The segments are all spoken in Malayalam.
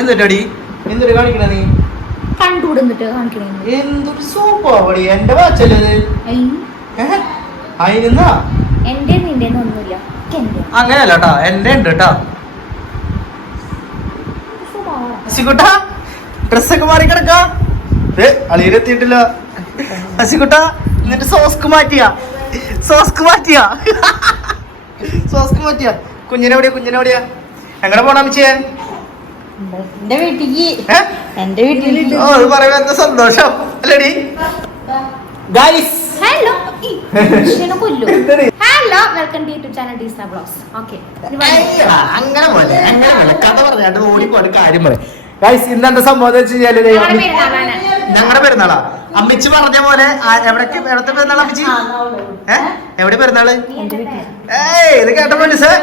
എന്തിട്ടടി? എന്നിട്ട് കാണിക്കണ നീ? കണ്ടുകൂടുന്നിട്ട് കാണിക്കണേ എന്തൊരു സൂപ്പാവടി എന്റെ വാച്ചല്ലേ അതിനാ എന്റെ നിന്റെ ഒന്നുമില്ല. അങ്ങനെയല്ല കേട്ടാ എന്റെ ഉണ്ട് കേട്ടാ ഹസിക്കുട്ട ഡ്രസ്സൊക്കെ മാറി കിടക്ക. ഏ അളിയിലെത്തിയിട്ടില്ല ഹസിക്കുട്ട എന്നിട്ട് സോസ്ക്ക് മാറ്റിയാ. സോസ്ക്ക് മാറ്റിയാ. സോസ്ക്ക് മാറ്റിയാ. കുഞ്ഞിനെവിടെയാ കുഞ്ഞിനെവിടെയാ? എങ്ങനെ പോണാമിച്ചേ അമ്മച്ചിയെ? എന്റെ വീട്ടിക്ക്. എന്റെ വീട്ടിലേക്ക്. ഓ അത് പറയുമ്പോ എന്താ സന്തോഷം? അല്ലേടി. Guys hello കൊല്ലു. Hello welcome to YouTube channel Deesa blogs okay അങ്ങനെ പോലെ അങ്ങനെ പോലെ. കഥ പറഞ്ഞാണ്ട് ഓടിപ്പോണ്ട് കാര്യം പോലെ ഗൈസ് ഇന്നെന്താ സംഭവം എന്ന് വെച്ച് കഴിഞ്ഞാൽ ഞങ്ങളുടെ പെരുന്നാളാ? അമ്മിച്ച് പറഞ്ഞ പോലെ എവിടേക്ക് എവിടത്തെ പെരുന്നാൾ അമ്മിച്ച്? ഏ? എവിടെ പെരുന്നാൾ? ഏയ് ഇത് കേട്ടപ്പോ സാർ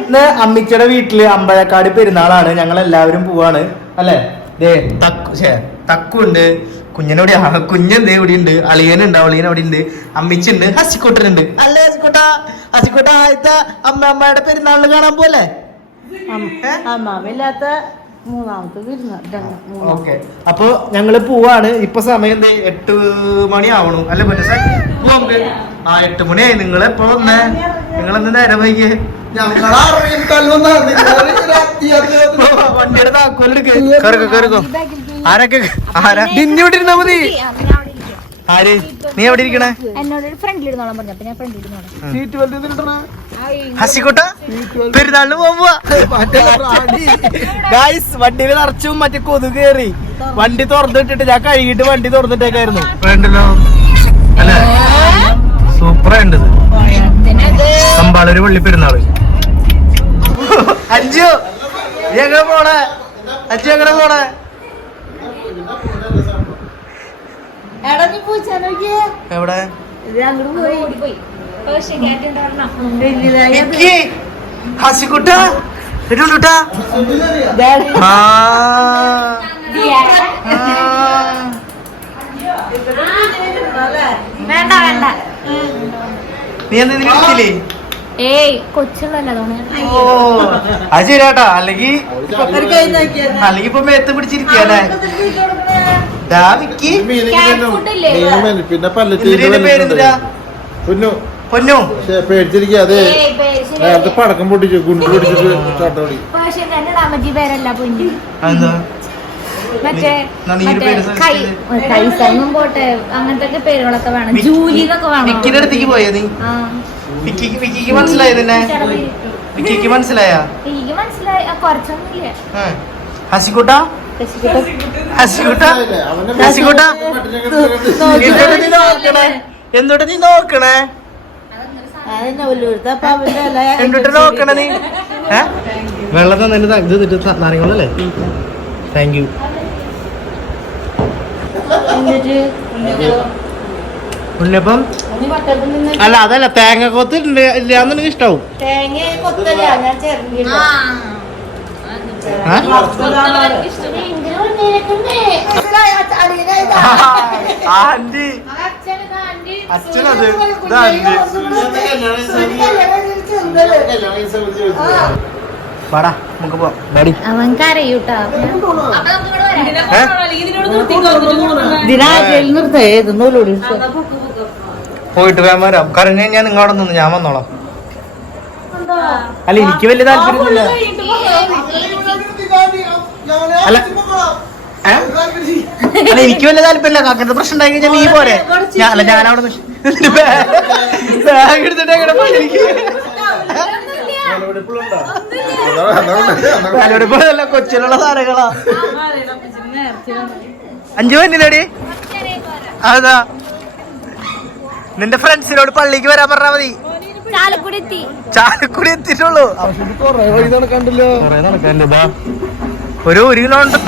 ഇന്ന് അമ്മിച്ചയുടെ വീട്ടിൽ അമ്പഴക്കാട് പെരുന്നാളാണ്. ഞങ്ങൾ എല്ലാവരും പോവാണ്. അല്ലേ? ദേ തക്കു ഛേ, തക്കുണ്ട് കുഞ്ഞിനോട് കുഞ്ഞെന്ത്? ഇവിടെ ഉണ്ട് അളിയനുണ്ട് അളിയൻ അവിടെ ഉണ്ട്. അമ്മിച്ചുണ്ട് ഹസിക്കൂട്ടനുണ്ട് അല്ലേ ഹസിക്കൂട്ട? ഹസിക്കൂട്ട ആദ്യത്തെ അമ്മ അമ്മയുടെ പെരുന്നാളിന് കാണാൻ പോലെ അമ്മാവില്ലാത്ത മൂന്നാമത്തെ വിരുന്ന് ഓക്കെ. അപ്പൊ ഞങ്ങൾ പോവാണ്. ഇപ്പൊ സമയം എന്തേ എട്ട് മണി ആവണു അല്ലെ പറ്റ നമുക്ക്. ആ എട്ട് മണിയായി. നിങ്ങൾ എപ്പോ വന്നേ? നിങ്ങൾ എന്ത് നേരം വൈകിയേ വണ്ടിയുടെ താക്കോലെടുക്ക് ആരൊക്കെ ആരാ? ഡിന്നിവിടെ ഇരുന്നാ മതി. ആര്? നീ എവിടെ ഇരിക്കണേ? എന്നോട് ഫ്രണ്ടിൽ ഇരുന്നോളാൻ പറഞ്ഞു. അപ്പൊ ഞാൻ ഫ്രണ്ടിൽ ഇരുന്നോളാം. ഹസിക്കുട്ട പെരുന്നാളിന് ഗായ്സ് വണ്ടിയിൽ നിറച്ചും മറ്റേ കൊതു കേറി വണ്ടി തുറന്നിട്ടിട്ട് ഞാൻ കഴുകിട്ട് വണ്ടി തുറന്നിട്ടേക്കായിരുന്നു. വേണ്ടല്ലോ അല്ലേ? സൂപ്പർ ആയിട്ടത് സമ്പാളൊരു പള്ളി പെരുന്നാൾ. അഞ്ചു എങ്ങനെ പോണേ? അഞ്ചു എങ്ങനെ പോണേ എടാ നീ പൂച്ചാ നോക്കിയേ എവിടെ ഇത് അങ്ങോട്ട് പോയി ഓടിപ്പോയി പേർഷ്യൻ ക്യാറ്റ് ഉണ്ട് ഒരെണ്ണം. വലിയതായി അത്. ഇക്കി ഹസിക്കുട്ട. ഇട്ടുണ്ടാ ദേ, ആ. വേണ്ട വേണ്ട. നീ എന്താ എടുത്തില്ലേ ഏയ് അത് ശരിയാട്ടാ. അല്ലെങ്കി. അല്ലെങ്കി ഇപ്പൊ മേത്ത് പിടിച്ചിരിക്കല്ലേ പിന്നെ പൊന്നു പൊന്നു. പേടിച്ചിരിക്കുക അതെ. നേരത്തെ പടക്കം പൊട്ടിച്ചു ഗുണ്ട് പൊടിച്ചിട്ട് ചാട്ടോടി മറ്റേ. കൈസങ്ങും പോട്ടെ അങ്ങനത്തെ പേരുകളൊക്കെ വേണം. ജൂലി എന്നൊക്കെ വേണം? വിക്കിന്റെ അടുത്തേക്ക് പോയാ നീ? ആ. വിക്കിക്ക് വിക്കിക്ക് മനസ്സിലായി നിന്നെ? വിക്കിക്ക് മനസ്സിലായ? എനിക്ക് മനസ്സിലായി. ആ, കുറച്ചൊന്നുമില്ല. ഹസിക്കുട്ട? ഹസിക്കുട്ട നീ നോക്കണേ? നീ നോക്കണേ? അതന്നെ വല്ലൂരത്തെ അപ്പൊ അവന്റെ എന്തുട്ട് നോക്കണേ നീ? ഏ? വെള്ളം തന്നെ ഇത് ഇതിട്ട് നാരങ്ങളല്ലേ താങ്ക് യു എന്നിട്ട് ഉണ്ണിയപ്പം. നീ അല്ല അതല്ല തേങ്ങ കൊത്ത് ഇല്ലാന്നുണ്ടെങ്കിൽ ഇഷ്ടാവും. തേങ്ങ കൊത്തല്ല ഞാൻ ചെറിയ? ആന്റി അച്ഛനത്. ഇതാ ആന്റി വാടാ നമുക്ക് പോടി ഡാഡി. അവൻ കരയൂട്ടാ ഏ? ദിനാചയിൽ നിർത്തേ ഇത് നൂലോടി പോയിട്ട് വേഗം വരാം. കരഞ്ഞു കഴിഞ്ഞാൽ നിങ്ങളവിടെ നിന്ന് ഞാൻ വന്നോളാം. അല്ല എനിക്ക് വലിയ താല്പര്യമൊന്നുമില്ല. അല്ല? അല്ല എനിക്ക് വല്ല താല്പര്യമില്ല. കാക്കന്റെ പ്രശ്നം ഉണ്ടായി കഴിഞ്ഞാൽ നീ പോരെ. ഞാൻ അല്ല ഞാൻ അവിടെ ബാഗ് എടുത്തിട്ട് എങ്ങനെ എനിക്ക് സാധനങ്ങളാ. അഞ്ചു പന്നില്ലേടി അതാ നിന്റെ ഫ്രണ്ട്സിനോട് പള്ളിക്ക് വരാൻ പറഞ്ഞാ മതി. ചാലക്കുടി എത്തി ചാലക്കുടി എത്തിയിട്ടുള്ളൂ കണ്ടല്ലോ കുറേ നടക്കാനില്ലേ, ബാ. ഒരു ഒരു കിലോമീറ്റർ.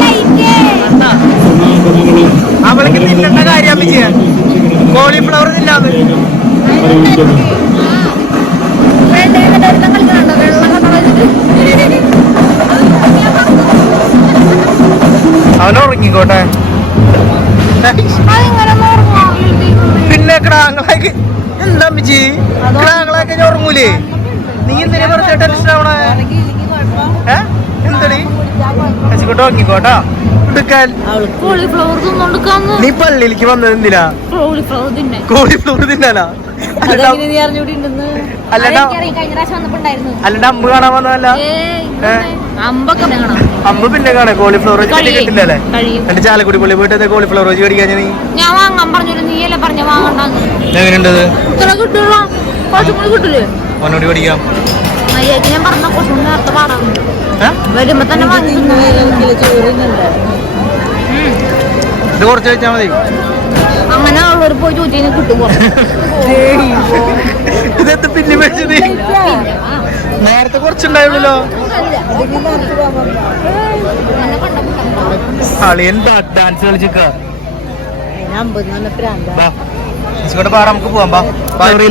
ലൈറ്റ് കണ്ടാ? അവൾക്ക് തിന്നേണ്ട കാര്യം ചെയ്യാൻ കോളിഫ്ലവർ തിന്നാന്ന്. ഉറങ്ങിക്കോട്ടെ പിന്നെ കിടാങ്ങളാക്കി എന്താ ബിജി കിടാങ്ങളാക്കി ഉറങ്ങൂലേ? നീ എന്തിനാ വെറുതെ ടെൻഷൻ ആവണേ? ഏ? എന്തടി? അച്ചിക്കോട്ടെ ഉറങ്ങിക്കോട്ടാ. എടുക്കാൻ. അവൾക്ക് കോളിഫ്ലവർ തിന്നോണ്ടിക്കാന്ന് നീ പള്ളിയിലേക്ക് വന്നത് എന്തിനാ? കോളിഫ്ലവർ തിന്നാലാ കോളിഫ്ലവർ തിന്നാനാ? നീ അല്ലടാ. അമ്പ് കാണാൻ വന്നതല്ല. അമ്പ് പിന്നെ കാണാം. കോളിഫ്ലവർ വെച്ച് കഴിയും. എന്റെ ചാലക്കുടി പുള്ളി പോയിട്ട് കോളിഫ്ലവർ വെച്ച് കടിക്കാൻ നീ ഞാൻ വാങ്ങാൻ പറഞ്ഞില്ല? നീയല്ലേ പറഞ്ഞ വാങ്ങണ്ടെന്ന്? എങ്ങനെയുണ്ട് ഇത്ര കിട്ടുള്ള കുറച്ചും കൂടി കിട്ടില്ലേ ഒന്നോടി പഠിക്കാം അയ്യേക്ക് ഞാൻ പറഞ്ഞ നേരത്തെ പാടാം? വരുമ്പോ തന്നെ വാങ്ങി ഇത് കുറച്ച് വെച്ചാ മതി. അങ്ങനെ ഉള്ളവർ പോയി ചോദിച്ചു കിട്ടും. ഇതെന്ത് പിന്നെ മേടിച്ചത് നേരത്തെ കുറച്ചുണ്ടായുള്ളൂ അങ്ങനെ കണ്ടപ്പോ കണ്ടോ. അളിയൻ ഡാൻസ് കളിച്ചിക്ക ഇച്ചിക്കോട്ടെ പാടാ നമുക്ക് പോവാം ബാ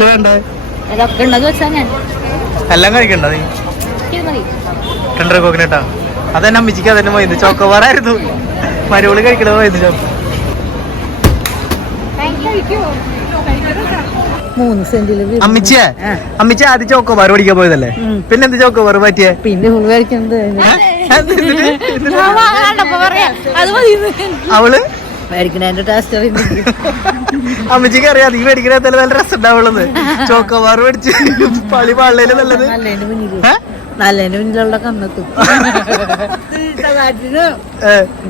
വേണ്ട? ഉണ്ടെന്ന് വെച്ചാ ഞാൻ. എല്ലാം കഴിക്കണ്ട നീ? കോക്കനട്ടാ. അതെന്നെ അമ്മച്ചിക്ക് അതന്നെ പോയത് ചോക്കോബാറായിരുന്നു. മരുവൾ കഴിക്കണത് പോയത് ചോക്ക. മൂന്ന്. അമ്മിച്ചിയെ? ആ. ആദ്യം ചോക്കോബാർ പഠിക്കാൻ പോയതല്ലേ. പിന്നെ എന്ത് ചോക്കോബാർ പറ്റിയേ? പിന്നെ മതി അവൾ? മേടിക്കണതിന്റെ ടേസ്റ്റ് അമ്മച്ചിക്ക് അറിയാം നീ മേടിക്കണ നല്ല രസം ഉണ്ടാവുള്ളത് ചോക്കോബാർ മേടിച്ച് പളി പാളിൽ നല്ലത്? നല്ലതിന്റെ മുന്നിലുള്ള കണ്ണത്തും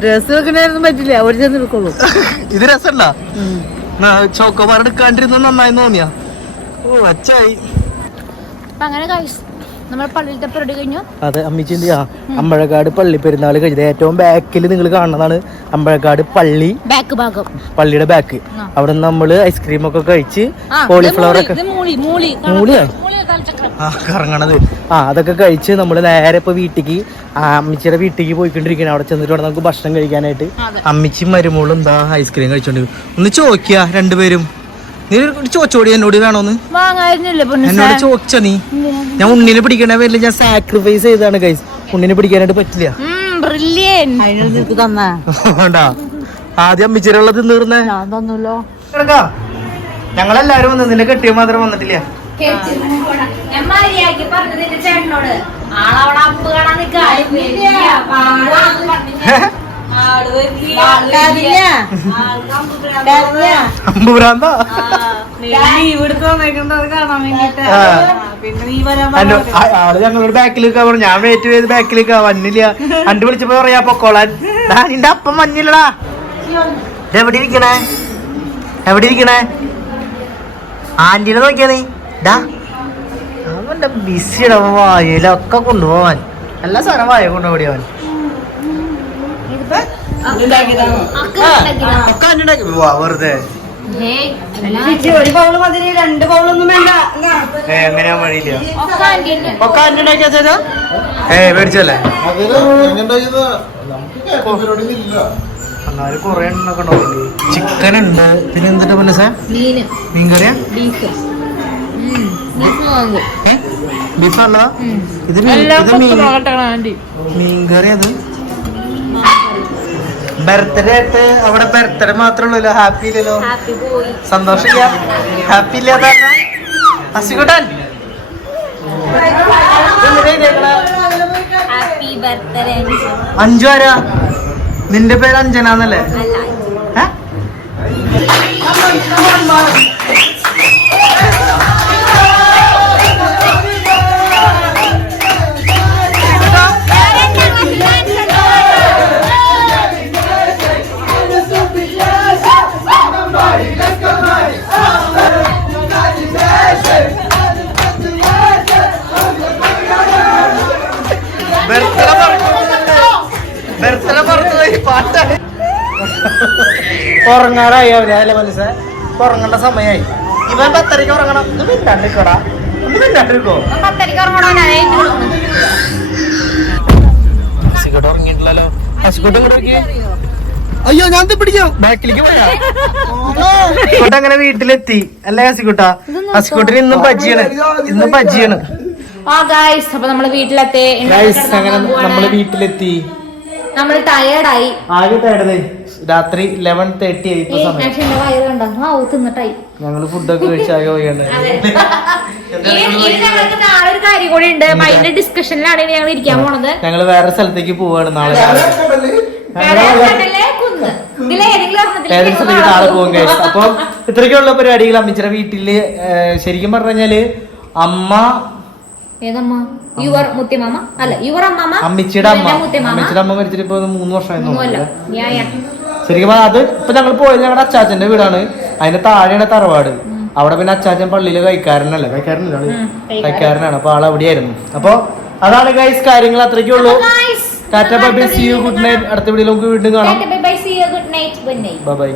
ഡ്രസ് വെക്കണായിരുന്നു പറ്റില്ല ഒരു ചെന്ന് എടുക്കുള്ളൂ. ഇത് രസമുണ്ടാ? ചോക്കോബാർ എടുക്കാണ്ടിരുന്ന നന്നായി തോന്നിയാ. ഓ അച്ചായി. അങ്ങനെ guys, അതെ അമ്മിച്ചി എന്ത് ചെയ്യാ? അമ്പഴക്കാട് പള്ളി പെരുന്നാൾ കഴിഞ്ഞത്. ഏറ്റവും ബാക്കിൽ നിങ്ങൾ കാണുന്നതാണ് അമ്പഴക്കാട് പള്ളി. ബാക്ക് ഭാഗം. പള്ളിയുടെ ബാക്ക് അവിടെ നമ്മൾ ഐസ്ക്രീം ഒക്കെ കഴിച്ച് കോളിഫ്ലവർ ഒക്കെ മൂളിയാ? ആ കറങ്ങണത്. ആ അതൊക്കെ കഴിച്ച് നമ്മൾ നേരെ ഇപ്പൊ വീട്ടിക്ക് അമ്മിച്ചിയുടെ വീട്ടിക്ക് പോയിക്കൊണ്ടിരിക്കണം അവിടെ ചെന്നിട്ട് വേണം നമുക്ക് ഭക്ഷണം കഴിക്കാനായിട്ട്. അമ്മിച്ചി മരുമോളും എന്താ ഐസ്ക്രീം കഴിച്ചോണ്ട് ഒന്ന് ചോദിക്കുക രണ്ടുപേരും. നീ എന്നോട് വേണോന്ന്? എന്നോട് ചോദിച്ച നീ? ഞാൻ ഉണ്ണിനെ പിടിക്കണ പേരിൽ ഞാൻ സാക്രിഫൈസ് ചെയ്താണ് ഗൈസ് ഉണ്ണിനെ പിടിക്കാനായിട്ട് പറ്റില്ല. ആദ്യം അമ്മിച്ചിരുള്ള തിന്നീർന്നേ ഞാൻ തന്നല്ലോ കിടക്കാ. ഞങ്ങളെല്ലാരും വന്നു നിന്റെ കെട്ടിയ മാത്രം വന്നിട്ടില്ല. ഞാൻ ആൾ ഞങ്ങളോട് ബാക്കിലേക്ക് പറഞ്ഞു ഞാൻ വെയിറ്റ് ചെയ്ത് ബാക്കിലേക്ക് വന്നില്ല. കണ്ടു വിളിച്ചപ്പോ പറയാ പൊക്കോളാൻ. ഡാ നിന്റെ അപ്പം മഞ്ഞില്ലടാ എവിടെ ഇരിക്കണേ? എവിടെ ഇരിക്കണേ? ആന്റീനെ നോക്കിയാ നീ. ഡാ അവന്റെ ബിസിയുടെ വായയിലൊക്കെ കൊണ്ടുപോവാൻ. എല്ലാ സാധനം വായ കൊണ്ടുപോയി അവൻ ഒക്കെ ആന്റി ഉണ്ടാക്കി പോവാ വെറുതെ ഒരു ബൗൾ മതി രണ്ട് ബൗളൊന്നും വേണ്ട. എങ്ങനെയാ ഒക്കെ ഏ മേടിച്ചല്ലേ എന്നാലും കുറെ എണ്ണൊക്കെ ഉണ്ടാവില്ലേ ചിക്കൻ ഉണ്ട്. പിന്നെ എന്തിട്ട് പിന്നെ സാർ? മീൻകറിയാ? മീൻ കറിയാ ബീഫ് ഉള്ളതാ ഇത് മീൻകറി അത് ബർത്ത്ഡേ ആയിട്ട് അവിടെ ബർത്ത്ഡേ മാത്രമേ ഉള്ളൂ ഹാപ്പി ഇല്ലല്ലോ സന്തോഷമില്ല. ഹാപ്പി ഇല്ലാതെ അസുഖട്ടാൻ. അഞ്ചു ആരാ? നിന്റെ പേര് അഞ്ജനാന്നല്ലേ? ഏ? ഉറങ്ങാറായി അവർ മനസ്സെ? മനസ്സേ ഉറങ്ങേണ്ട സമയമായി ഇവൻ പത്തരയ്ക്ക് ഉറങ്ങണം. ഇത് മിണ്ടാണ്ടിരിക്കോടാ. ഒന്ന് മിണ്ടാണ്ടിരിക്കോ. ഹസിക്കോട്ട് ഉറങ്ങിയിട്ടില്ലല്ലോ ഹസിക്കോട്ട് ഇങ്ങോട്ട് അയ്യോ ഞാൻ പിടിക്കാം. ബാക്കിലേക്ക് പോയാ? അങ്ങനെ വീട്ടിലെത്തി? അല്ലേ ഹസിക്കുട്ട? ഹസിക്കുട്ടിന് ഇന്നും പജിയാണ്. ഇന്നും പജിയാണ്. ആ ഗായ്സ് അപ്പൊ നമ്മൾ വീട്ടിലെത്തി. ഗായ്സ് അങ്ങനെ നമ്മൾ വീട്ടിലെത്തി. നമ്മൾ ടയേർഡായി ആകെ രാത്രി ലെവൻ തേർട്ടി ആയി ഞങ്ങൾ ഫുഡൊക്കെ കഴിച്ചാകെ നാളെ ഒരു കാര്യം കൂടി ഉണ്ട്. അതിന്റെ ഡിസ്കഷനിലാണ് ഇനി ഞങ്ങൾ ഇരിക്കാൻ പോണത്. ഞങ്ങൾ വേറെ സ്ഥലത്തേക്ക് പോവാണ് നാളെ ഏതെങ്കിലും പോകും. അപ്പൊ ഇത്രയ്ക്കുള്ള പരിപാടികൾ അമ്മച്ചിയുടെ വീട്ടിൽ ശരിക്കും പറഞ്ഞു കഴിഞ്ഞാൽ അമ്മ ഏതമ്മ? യുവർ മുത്തിമാമ? അല്ല യുവർ അമ്മാമ? അമ്മച്ചിയുടെ അമ്മ. ഇവന്റെ മുത്തിമാമ? അമ്മച്ചിയുടെ അമ്മ മരിച്ചിട്ട് ഇപ്പൊ മൂന്ന് വർഷമായി ഒന്നുമല്ല. തോന്നുന്നു യാ യാ ശരിക്കും പറഞ്ഞാൽ അത് ഇപ്പൊ ഞങ്ങൾ പോയത് ഞങ്ങളുടെ അച്ചാച്ചന്റെ വീടാണ്. അതിന്റെ താഴെയാണ് തറവാട്. അവിടെ പിന്നെ അച്ചാച്ചൻ പള്ളിയിൽ കൈക്കാരനല്ല? കൈക്കാരനല്ല. കൈക്കാരനാണ്. അപ്പൊ ആൾ അവിടെയായിരുന്നു. അപ്പൊ അതാണ് ഗൈസ് കാര്യങ്ങൾ അത്രയ്ക്കേ ഉള്ളൂ. Tata bye see you good night അടുത്ത വീഡിയോ നമുക്ക് വീണ്ടും കാണാം. Bye bye